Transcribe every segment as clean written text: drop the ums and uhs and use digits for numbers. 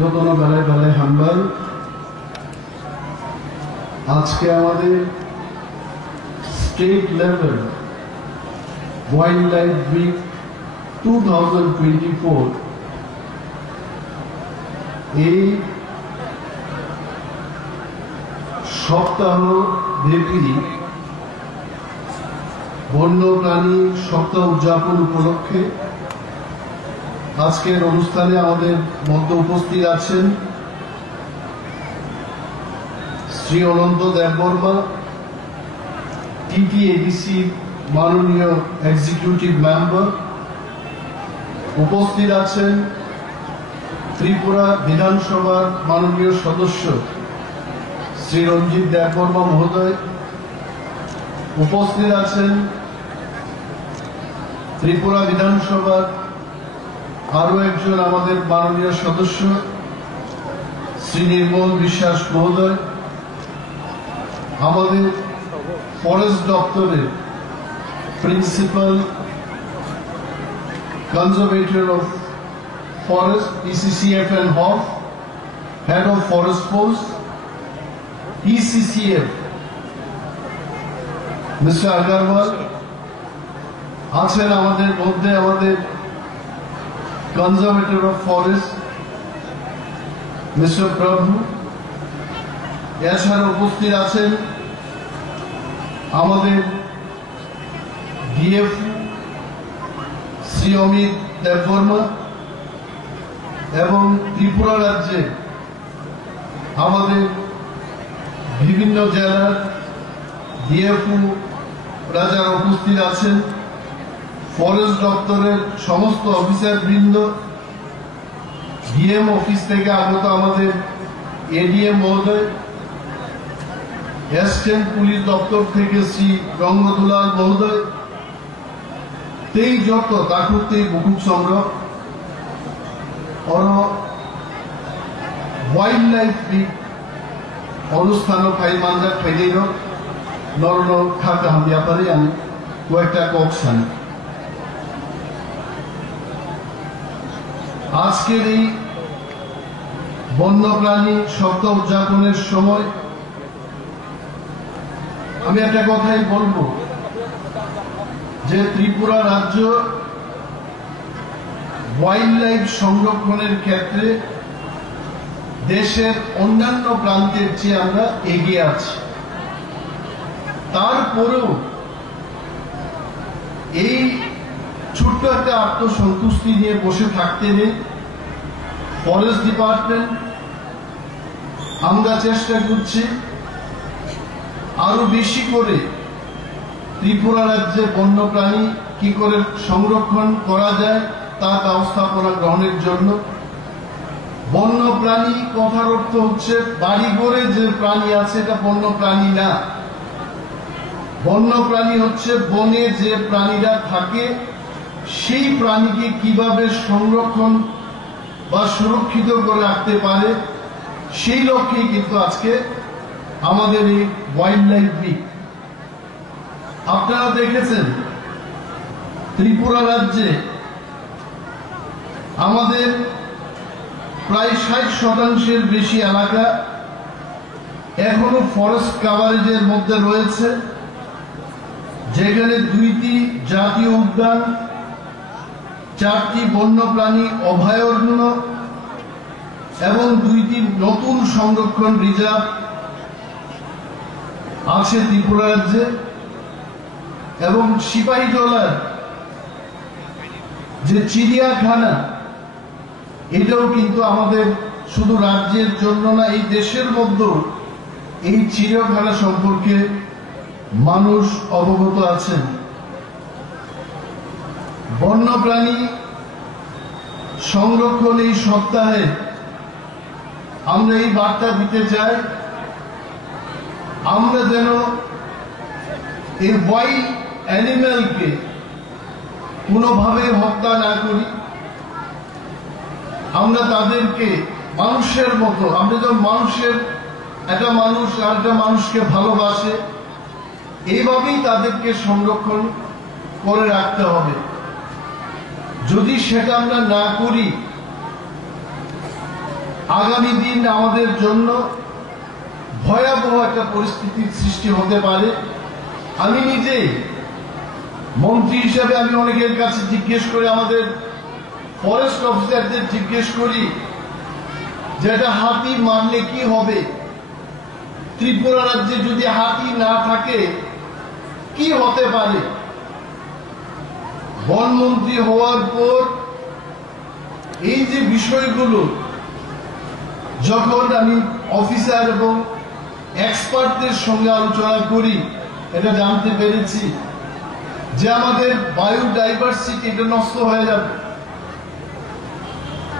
যতন বেলায় বেলায় হাম্বাল আজকে আমাদের state level wild life week 2024 এই সপ্তাহ ব্যাপী বন্যপ্রাণী সপ্তাহ উদযাপন উপলক্ষে আজকের অনুষ্ঠানে আমাদের মধ্যে উপস্থিত আছেন শ্রী অনন্ত দেববর্মা, টিটিএডিসি মাননীয় এক্সিকিউটিভ মেম্বার। উপস্থিত আছেন ত্রিপুরা বিধানসভার মাননীয় সদস্য শ্রী রঞ্জিত দেববর্মা মহোদয়। উপস্থিত আছেন ত্রিপুরা বিধানসভার আরো একজন আমাদের মাননীয় সদস্য শ্রী নির্মল বিশ্বাস মহোদয়। আমাদের ফরেস্ট দপ্তরের principal conservator of forest ECCFN hop, head of forest force ECCF mister Agarwal আছেন আমাদের মধ্যে। আমাদের কনজারভেটর অফ ফরেস্ট মিস্টার প্রভু। এছাড়া উপস্থিত আছেন আমাদের DF শ্রী অমিত দেববর্মা এবং ত্রিপুরা রাজ্যে আমাদের বিভিন্ন জেলার DFO রাজারা উপস্থিত আছেন। ফরেস্ট দপ্তরের সমস্ত অফিসার বৃন্দ, DM অফিস থেকে আগত আমাদের ADM মহোদয়, অ্যাসিস্ট্যান্ট পুলিশ দপ্তর থেকে শ্রী রঙ্গদুলাল মহোদয়, তেই যত তাকুতেই বুকুক সংগ্রহ ওয়াইল্ড লাইফ উইক অনুষ্ঠান ফাইমানজা ফাইলের নরন খাতা হাম ব্যাপারে আমি কয়েকটা ককসান। আজকের এই বন্যপ্রাণী সপ্তাহ উদযাপনের সময় আমি একটা কথাই বলবো যে ত্রিপুরা রাজ্য ওয়াইল্ড লাইফ সংরক্ষণের ক্ষেত্রে দেশের অন্যান্য প্রান্তের চেয়ে আমরা এগিয়ে আছি। তারপরেও এই ছোট্ট একটা আত্মসন্তুষ্টি নিয়ে বসে থাকতে নেই। ফরেস্ট ডিপার্টমেন্ট আমরা চেষ্টা করছি আরো বেশি করে ত্রিপুরা রাজ্যে বন্যপ্রাণী কি করে সংরক্ষণ করা যায় তার ব্যবস্থাপনা গ্রহণের জন্য। বন্যপ্রাণী কথার অর্থ হচ্ছে বাড়িঘরে যে প্রাণী আছে এটা বন্যপ্রাণী না। বন্যপ্রাণী হচ্ছে বনে যে প্রাণীরা থাকে সেই প্রাণীকে কিভাবে সংরক্ষণ বা সুরক্ষিত করে রাখতে পারে সেই লক্ষ্যেই কিন্তু আজকে আমাদের এই ওয়াইল্ড লাইফ উইক। আপনারা দেখেছেন ত্রিপুরা রাজ্যে আমাদের প্রায় 60% বেশি এলাকা এখনো ফরেস্ট কাভারেজের মধ্যে রয়েছে, যেখানে 2টি জাতীয় উদ্যান, 4টি বন্যপ্রাণী অভয়ারণ্য এবং 2টি নতুন সংরক্ষণ রিজার্ভ আছে ত্রিপুরা রাজ্যে। এবং সিপাহীজলার যে চিড়িয়াখানা এটাও কিন্তু আমাদের শুধু রাজ্যের জন্য না, এই দেশের মধ্যেও এই চিড়িয়াখানা সম্পর্কে মানুষ অবগত আছেন। বন্যপ্রাণী সংরক্ষণ এই সপ্তাহে আমরা এই বার্তা দিতে চাই, আমরা যেন এই ওয়াইল্ড অ্যানিম্যালকে কোনোভাবে হত্যা না করি। আমরা তাদেরকে মানুষের মতো, আমরা যেমন মানুষের একটা মানুষ আর একটা মানুষকে ভালোবাসে এইভাবেই তাদেরকে সংরক্ষণ করে রাখতে হবে। যদি সেটা আমরা না করি আগামী দিন আমাদের জন্য ভয়াবহ একটা পরিস্থিতির সৃষ্টি হতে পারে। আমি নিজেই মন্ত্রী হিসাবে আমি অনেকের কাছে জিজ্ঞেস করি, আমাদের ফরেস্ট অফিসারদের জিজ্ঞেস করি যে এটা হাতি মারলে কি হবে, ত্রিপুরা রাজ্যে যদি হাতি না থাকে কি হতে পারে। বনমন্ত্রী হওয়ার পর এই যে বিষয়গুলো যখন আমি অফিসার এবং এক্সপার্টদের সঙ্গে আলোচনা করি, এটা জানতে পেরেছি যে আমাদের বায়োডাইভার্সিটি এটা নষ্ট হয়ে যাবে।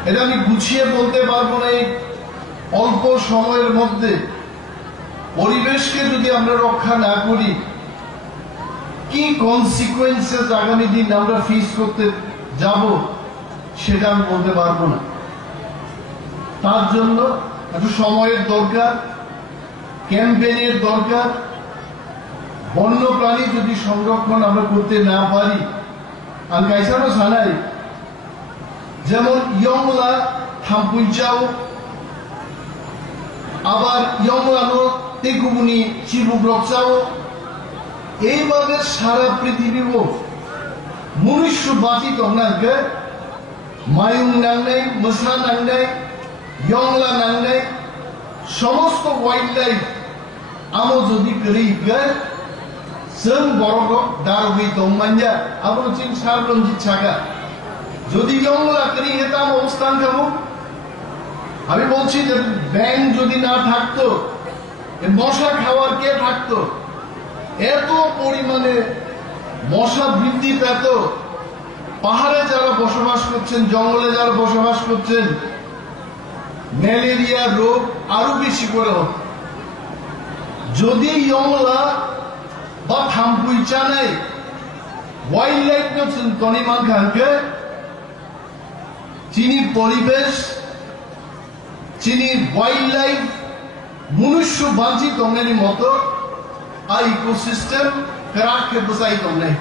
এটা আমি গুছিয়ে বলতে পারবো না। এই অল্প সময়ের মধ্যে পরিবেশকে যদি আমরা রক্ষা না করি কি কনসিকুয়েন্সেস আগামী দিন আমরা ফেস করতে যাব সেটা আমি বলতে পারবো না। তার জন্য একটু সময়ের দরকার, ক্যাম্পেইনের দরকার। বন্য প্রাণী যদি সংরক্ষণ আমরা করতে না পারি, আমি কাইসানো জানাই যেমন ইয়ংলা থাম্পুইচাও, আবার ইয়ংলানো তেকুবুনি চিবুগ্রকচাও, এইভাবে সারা পৃথিবীও মনুষ্য বাঁচি দংনাকে মায়ুং নাংনাই, মোসা নাংনাই, ইয়ংলা নাংনাই সমস্ত ওয়াইল্ড লাইফ আমো যদি করিগে जों बर'क दारबि दंमान्या आबो चिं सारलंजित ছাকা যদি ইয়ংলা করি হেতাম অবস্থান খাবো। আমি বলছি যে ব্যাং যদি না থাকতো, মশা খাওয়ার কে থাকতো? এত পরিমাণে মশা বৃদ্ধি পেত। পাহাড়ে যারা বসবাস করছেন, জঙ্গলে যারা বসবাস করছেন, ম্যালেরিয়া রোগ আরো বেশি করে হতো। যদি ইয়ংলা বা থাম্পুইচা নেই ওয়াইল্ড লাইফ তনিমান খানকে চিনি পরিবেশ, চিনি ওয়াইল্ড লাইফ মনুষ্য বাঁচি তংনানি মতো আর ইকোসিস্টেম কেরাকে বসাই তংনাই।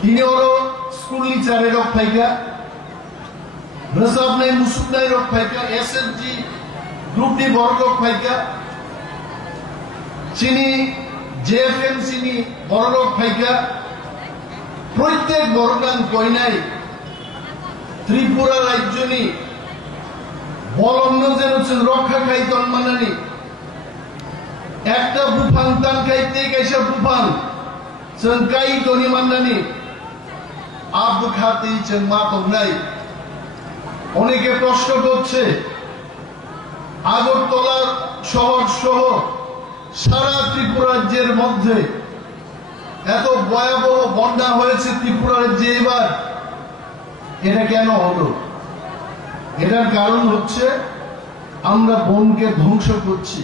তিনি ওরও স্কুল নিচারে রক ফাইকা, রসাব নাই মুসুক নাই রক ফাইকা, এসএসজি গ্রুপ নি বড় রক ফাইকা, চিনি জেএফএম চিনি বড় রক ফাইকা, প্রত্যেক বড়গান কইনাই ত্রিপুরা রাজ্যনি বলন্ন যেন রক্ষা খাই তন্মানানি একটা বুফাং তান খাইতে গেছে বুফাং जों কাই তনি মান্নানি আব খাতেই जों মা তংনাই। অনেকে প্রশ্ন করছে আগরতলা শহর সহ সারা ত্রিপুরা রাজ্যের মধ্যে এত ভয়াবহ বন্যা হয়েছে ত্রিপুরা রাজ্যে এবার, এটা কেন হলো? এটার কারণ হচ্ছে আমরা বনকে ধ্বংস করছি।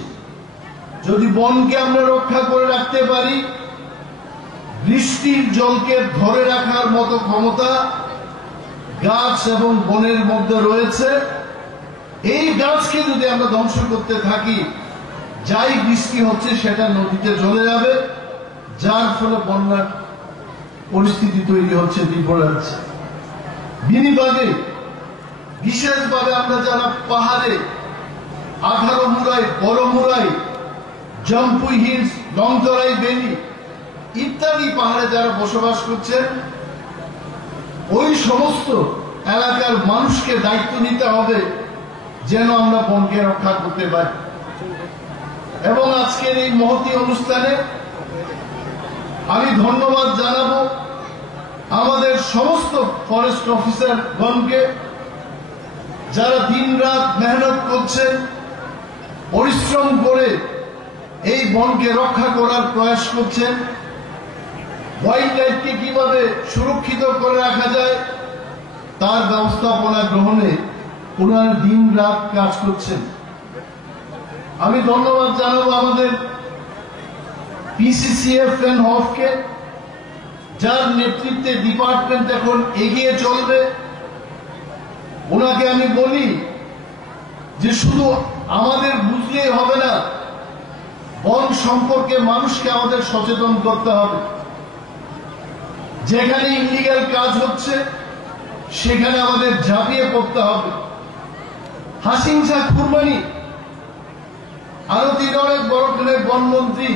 যদি বনকে আমরা রক্ষা করে রাখতে পারি, বৃষ্টির জলকে ধরে রাখার মতো ক্ষমতা গাছ এবং বনের মধ্যে রয়েছে। এই গাছকে যদি আমরা ধ্বংস করতে থাকি, যাই বৃষ্টি হচ্ছে সেটা নদীতে চলে যাবে, যার ফলে বন্যার পরিস্থিতি তৈরি হচ্ছে ত্রিপুরা রাজ্যে। বিনিবাগে বিশেষভাবে আমরা যারা পাহাড়ে 18 মুরাই, বড় মুরাই, জম্পুই হিলস, লংতরাই ভ্যালি ইত্যাদি পাহাড়ে যারা বসবাস করছেন, ওই সমস্ত এলাকার মানুষকে দায়িত্ব নিতে হবে যেন আমরা বনকে রক্ষা করতে পারি। এবং আজকের এই মহতী অনুষ্ঠানে আমি ধন্যবাদ জানাবো আমাদের সমস্ত ফরেস্ট অফিসারগণকে, যারা দিন রাত মেহনত করছেন, পরিশ্রম করে এই বনকে রক্ষা করার প্রয়াস করছেন। ওয়াইল্ড লাইফকে কিভাবে সুরক্ষিত করে রাখা যায় তার ব্যবস্থাপনা গ্রহণে ওনারা দিন রাত কাজ করছেন। আমি ধন্যবাদ জানাবো আমাদের পিসিসিএফ এন্ড হফকে, যার নেতৃত্বে ডিপার্টমেন্ট এখন এগিয়ে চলবে। ওনাকে আমি বলি যে শুধু আমাদের বুঝলেই হবে না, বন সম্পর্কে মানুষকে আমাদের সচেতন করতে হবে। যেখানে ইলিগাল কাজ হচ্ছে সেখানে আমাদের ঝাঁপিয়ে পড়তে হবে। হাসিং শাহ কুরবানি আরো তিন অনেক বড় করে বনমন্ত্রী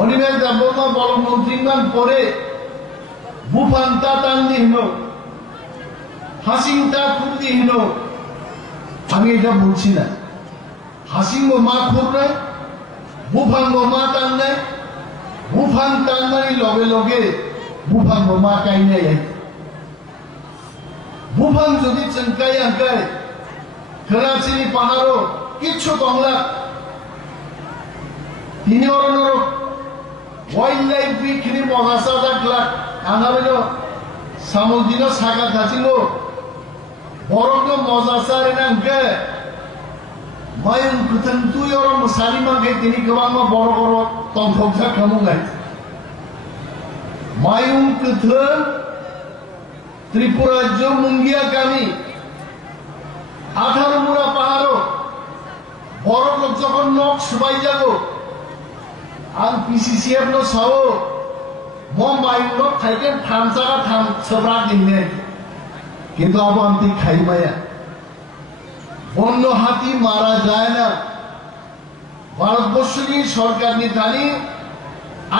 অনিমেষ দেববর্মা বড় মন্ত্রী মান পরে বুফান তা তান্দি হীন হাসিং তা কুর্দি হীন আমি এটা বলছি না হাসিং ও মা খুর নাই বুফান ও মা টান নাই বুফান টান্দানি লগে লগে বুফান ও মা কাই নাই বুফান যদি চনকাই আঁকায় করাচিনি পাহাড়ও কিচ্ছু কমলা তিনি অরণর ওয়াইল্ড লাইফ বিখিনি মজাসা থাকলা আঙাবেল সামুদ্রিক শাখা থাছিল বরং মজাসার নামকে মায়ুং কুথন তুই অরম সারিমাকে তিনি গোবাং বড় বড় তন্ত্রজা খামুঙ্গাই মায়ুং কুথন ত্রিপুরা রাজ্য মুঙ্গিয়া কামি 18 মুড়া পাহাড় বড় লোক যখন নখ সবাই যাব আর পিসিসিএফ নো সাও মুম্বাই নো থাইকে থামসাগা থাম সবরা দিনে কিন্তু আবান্তি খাইমায়া বন্য হাতি মারা যায় না ভারতবর্ষের সরকার নিধানি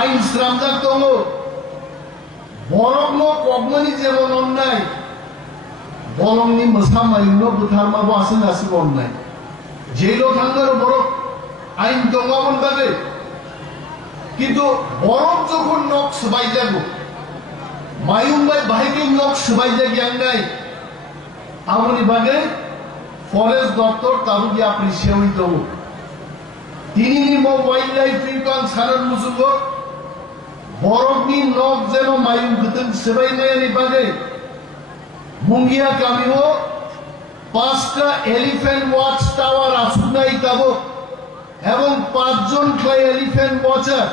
আইন শ্রামদার তো বরং কগমনি যেমন অন্যায় বরংনি মোসামাইন্য বুথারমাবো আসেন আসিব অন্যায় জেলো থাঙ্গার বড় আইন দঙ্গাবন বাদে কিন্তু বরফ যখন নখ সবাই যাব মায়ুংবাই বাহিকে নখ সবাই জাগিয়াং নাই আমনি বাগে ফরেস্ট দপ্তর তাবু দিয়ে আপনি সেওই দেব তিনি নিম ওয়াইল্ড লাইফ রিকন সারার মুসুগ বরফনি নখ যেন মায়ুং গতন সবাই নাই বাগে মুঙ্গিয়া কামিও 5টা এলিফ্যান্ট ওয়াচ টাওয়ার আসুনাই তাবো এবং 5 জন ক্লাই এলিফ্যান্ট ওয়াচার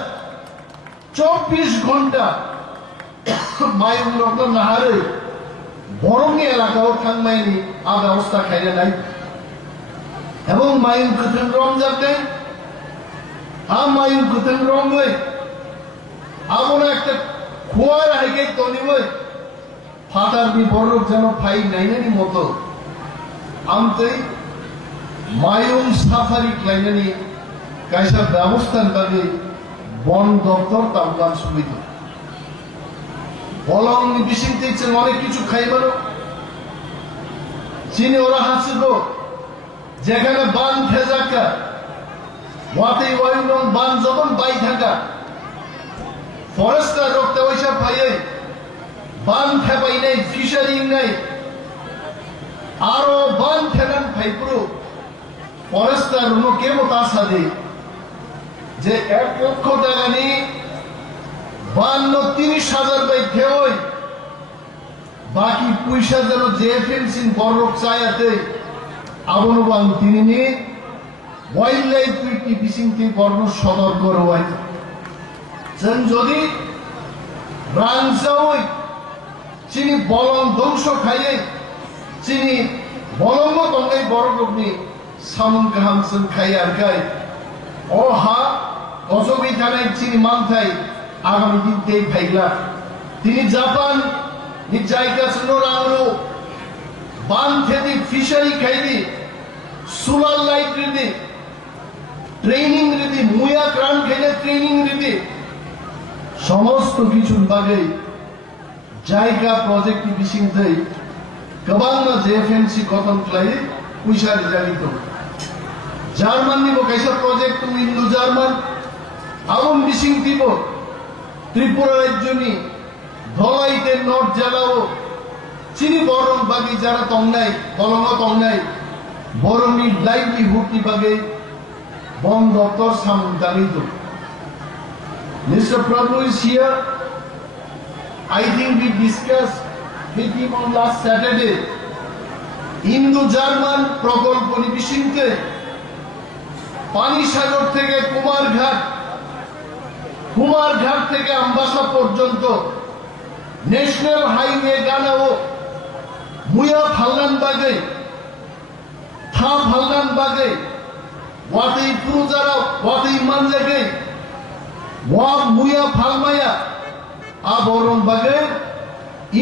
24 ঘন্টা মায়ুং নখ নাহারে বরংনি এলাকাও থাকমাইনি আ ব্যবস্থা খাইলে নাই এবং মায়ুং গতন রং যাবে মায়ুং গতন রং লই আমন একটা খোয়ার হাইকে তনিবই ফাটার বিবরক যেন ফাই নাইনানি মতো আমতেই মায়ুং সাফারি ক্লাইনানি কাইসা ব্যবস্থার বাদে বন দপ্তর তাবগান সুবিধা বলং বিশিং দিচ্ছেন অনেক কিছু খাইবারও চিনি ওরা হাসিব যেখানে বান ফেজাকা ওয়াতে ওয়াইনং বান যখন বাই থাকা ফরেস্টার রক্তে ওইসব পাইয়ে বান ফেপাই নাই ফিশারি নাই আরো বান ফেনান ফাইপুরো ফরেস্টার রুনো কেমো তা সাদে যে 1 লক্ষ টাকা নিয়ে 32,000 বাই খেয়ে বাকি পয়সা যেন জেএফএমসি বড় চায়াতে আবনবান তিনি নিয়ে ওয়াইল্ড লাইফ টিপিসিং তে বর্ণ সতর্ক রয় যদি রাংসাও চিনি বলং ধ্বংস খাইয়ে চিনি বলঙ্গ তঙ্গাই বড় লোকনি সামন গাহামসন খাই আর খাই ও হা অজবি থানায় চিনি মানথাই আগামী দিন তেই ভাইলা তিনি জাপান নি জায়গা শুনো রাংলো বান থেকে ফিশারি খাইদি সোলার লাইট রিদি ট্রেনিং রিদি মুয়া ক্রান খেলে ট্রেনিং রিদি সমস্ত কিছুর বাগে জায়গা প্রজেক্ট বিশিং থাই गोबां जेएफएमसी गठन खालायो पैसा रिजालित जार्माननि कैसा प्रजेक्ट इंडो जार्मान आबन बिसिं दिब त्रिपुरा राज्यनि धलाइते नर्थ जেলাও चिनी बरं बागी जारा तंगनाय बलंग तंगनाय बरंनि लाइवलीहुडनि बागे वन दफ्तर सामंतानि दं Mr. Prabhu is here. I think we discussed with him on last Saturday. Indo-German প্রকল্প নিবিশিংকে পানিসাগর থেকে কুমারঘাট থেকে আমবাসা পর্যন্ত ন্যাশনাল হাইওয়ে গানাও মুয়া ফাল্লান বাগে থা ফাল্লান বাগে ওয়াতেই পুরুজারা ওয়াতেই মানজাগে ওয়া মুয়া ফালমায়া আবরণ বাগে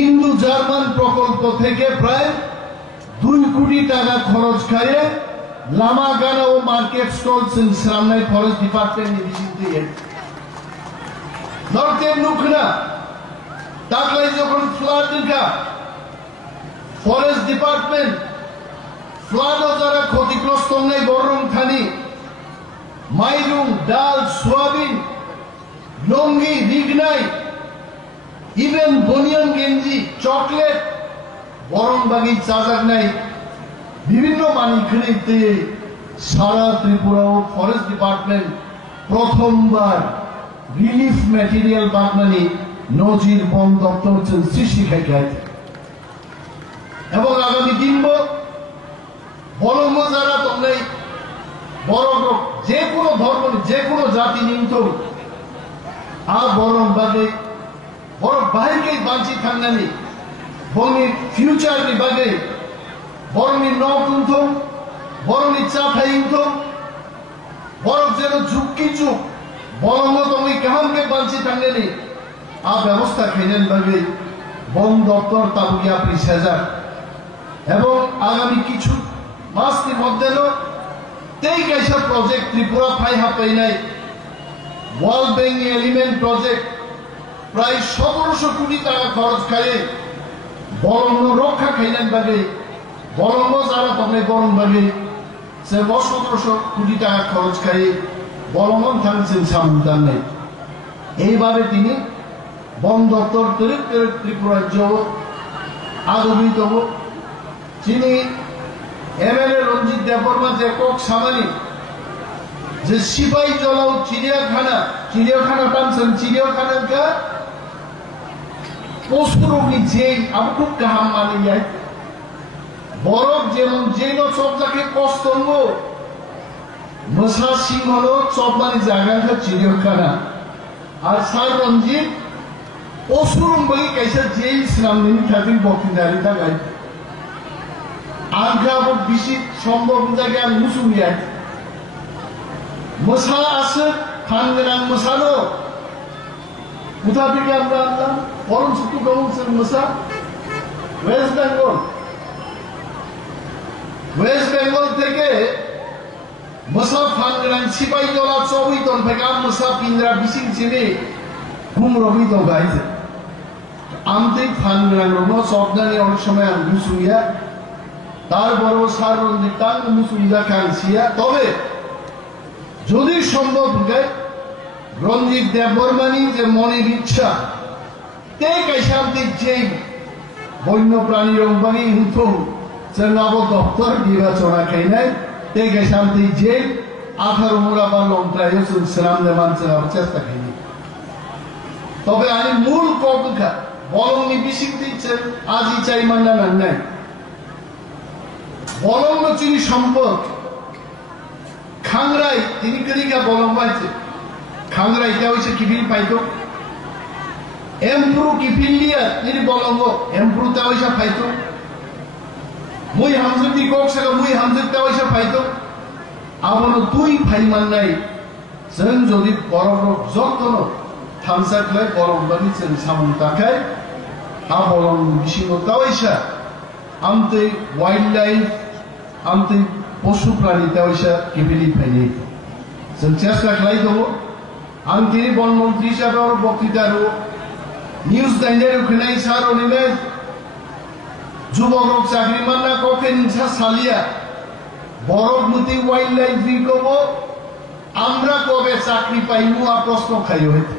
ইন্দো জার্মান প্রকল্প থেকে প্রায় 2 কোটি টাকা খরচ খায়ে লামাগানা ও মার্কেট স্টলস ইন শ্রামনাই ফরেস্ট ডিপার্টমেন্ট নিবিসিতে নর্থের নুখনা তাকলাই যখন ফ্লাড দেখা ফরেস্ট ডিপার্টমেন্ট ফ্লাড যারা ক্ষতিগ্রস্ত নেই গরম থানি মাইরুং ডাল সোয়াবিন লঙ্গি রিগনাই ইভেন বনিয়ান গেঞ্জি চকলেট বরং বাগি চাজাক নাই বিভিন্ন মানিখানিতে সারা ত্রিপুরা ও ফরেস্ট ডিপার্টমেন্ট প্রথমবার রিলিফ ম্যাটেরিয়াল বাগনানি নজির বন দপ্তর সৃষ্টি খাই এবং আগামী দিন বরং যারা তোমরা বড় যে কোনো ধর্ম যে কোনো জাতি নিন্ত আর বরং বাদে বড় বাহিরকে বাঁচি থাকনানি বরং ফিউচার বাদে বরং নকুন্থম বরং চা খাইন্থম বরং যেন ঝুঁকি চুপ বরং তুমি কাহামকে বাঁচি থাকলেনি আ ব্যবস্থা খেলেন বাদে বন দপ্তর তাবুকিয়া প্রিসাজার এবং আগামী কিছু মাসের মধ্যে তেই কাইসা প্রজেক্ট ত্রিপুরা ফাই হাপাই নাই ওয়ার্ল্ড ব্যাংক এলিমেন্ট প্রজেক্ট প্রায় 1700 কোটি টাকা খরচ খাইয়ে বরং রক্ষা খাইলেন বাগে বরং যারা তবে বরং বাগে সে 1700 কোটি টাকা খরচ খাইয়ে বরং থাকছেন সামুদান নেই এইভাবে তিনি বন দপ্তর ত্রিপুরা রাজ্য আগমিত তিনি এমএলএ রঞ্জিত দেববর্মা যে কক সামানি যে সিপাহী জলাও চিড়িয়াখানা টানছেন চিড়িয়াখানা পশুরোগী জেল আমি খুব কাহাম মানে যাই বরফ যেমন জেল সবজাকে কষ্ট মশা সিং হলো সব মানে জায়গা চিড়িয়াখানা আর স্যার রঞ্জিত পশুরম বলি কাইসা জেল সিনামনি থাকি বকিন্দারি থাকাই আগ্রাবো বেশি সম্ভব জায়গায় মুসুমিয়া মশা আছে ফানগ্রাম মশানো কোথা থেকে আমরা আনলাম ফরম সুতু কাউন্সিল মশা ওয়েস্ট বেঙ্গল থেকে মশা ফানগ্রাম সিপাই জলা চবই তন থেকে মশা পিন্দ্রা বিসিং চিনে ঘুম রবি তো গাইছে আমতে ফানগ্রাম রব সবদানি অনেক সময় আমি মুসুমিয়া তারপর সার রঞ্জিত মুসুমিয়া খানসিয়া তবে যদি সম্ভব হয় রঞ্জিত দেববর্মানি যে মনের ইচ্ছা তে কাইসান্তি যে বন্য প্রাণী রংবানি হুথম যে নব দপ্তর নির্বাচনা খাই নাই তে কাইসান্তি যে 18 মুরা বা লন্ত্রায় শ্রাম দেমান চেষ্টা খাইনি তবে আমি মূল কবকা বলং বিশিক দিচ্ছেন আজই চাই মান্না নাই বলং চিনি সম্পদ খাংরাই তিনি করিকা বলং পাইছে খাংরাই এটা হয়েছে কিফিল পাইতো এমপ্রু কিফিল লিয়া তিনি বলঙ্গ এমপ্রুতে হয়েছে পাইতো মুই হামজুতি কক সেটা মুই হামজুতে হয়েছে পাইতো আমার তুই ফাইমান নাই जों যদি বরং যত্ন থামসাকলে বরং বানি जों সামন তাকাই আ বরং বিশিমতা হয়েছে আমতে ওয়াইল্ড লাইফ আমতে পশু প্রাণী হয়েছে কিফিলি ফাইনি जों চেষ্টা খাইতো आं दिनै बन मन्त्री हिसाबै बक्तृतारू निउज दाइनारू खोनाय सारो निमे जुबक चाकरी मानना कखे निसा सालिया बरफ मुति वाइल्ड लाइफ रिकबो আমরা কবে চাকরি পাইবো আর প্রশ্ন খাই হইতে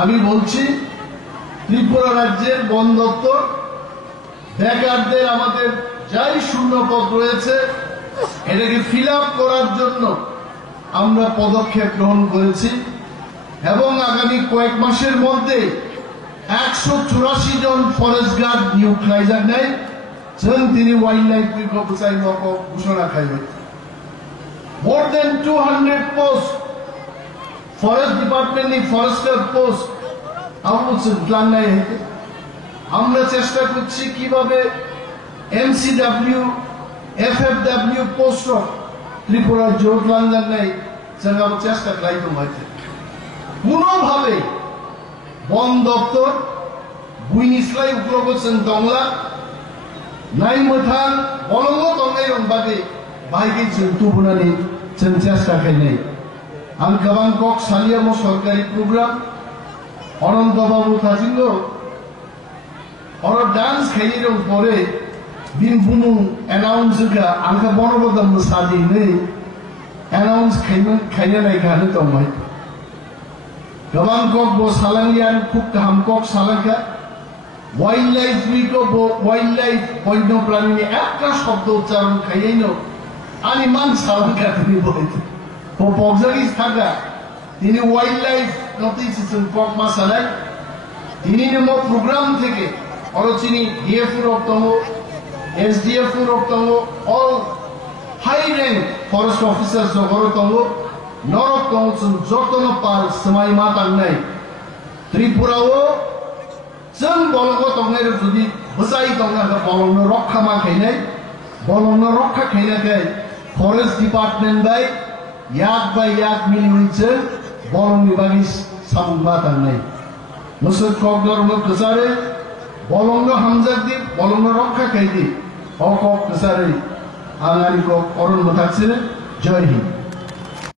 আমি বলছি ত্রিপুরা রাজ্যের বন দপ্তর বেকারদের আমাদের যাই শূন্য পদ রয়েছে এটাকে ফিল আপ করার জন্য আমরা পদক্ষেপ গ্রহণ করেছি এবং আগামী কয়েক মাসের মধ্যে 184 জন ফরেস্ট গার্ড নিয়োগ খাইজার নেই जों তিনি ওয়াইল্ড লাইফ রিকভারি ঘোষণা খাইবে more than 200 posts forest department ni forester post আমুছে প্ল্যান নাই হইতে আমরা চেষ্টা করছি কিভাবে এমসিডব্লিউ এফএফডব্লিউ পোস্ট ত্রিপুরা জোট লাঙ্গার নাই যারা চেষ্টা লাইতো হইতে কোনোভাবে বন দপ্তর বুইনিসলাই উপলব্ধ দংলা नाय मोथां बलंगो दंनाय रंबादे बाहायगे जों तुबुनानै जों चेष्टा खालामनाय आं गोबां कक सालियामो सरकारि प्रग्राम अनंत बाबु थाजिंगो और डांस खाइने रं परे बिन बुनु एनाउंस का आंखा बनबोदम सादि नै एनाउंस खाइने नाय गानो दंमाय गोबां कक बो सालांगियान खूब गाहाम कक सालांगा wildlife week wildlife वन्य प्राणी একটা শব্দ উচ্চারণ খাইয়েনো আমি মান সালাঙ্কা তিনি বলতে ও পগজাগি থাকা তিনি ওয়াইল্ড লাইফ নতিসিসন কক মাসালাই তিনি নমো প্রোগ্রাম থেকে অরচিনি ডিএফ রক্তম এসডিএফ রক্তম all high rank forest officer জগরতম নরকতম যতন পাল समाय मा तांनाय त्रिपुराओ जों बलंग दंनाय जुदि बुजाय दंना बलंग रक्षा मा खायनाय बलंग रक्षा खायनाय फरेस्ट डिपार्टमेंट बाय याक मिलियनजों बलंगनि बागै सामुमा तांनाय मुसुर कक धर्म कसारे बलंग हामजादि बलंग रक्षा खायदि अ कक कसारे आंगारि कक अरुण मथाक्सिने जय हिंद।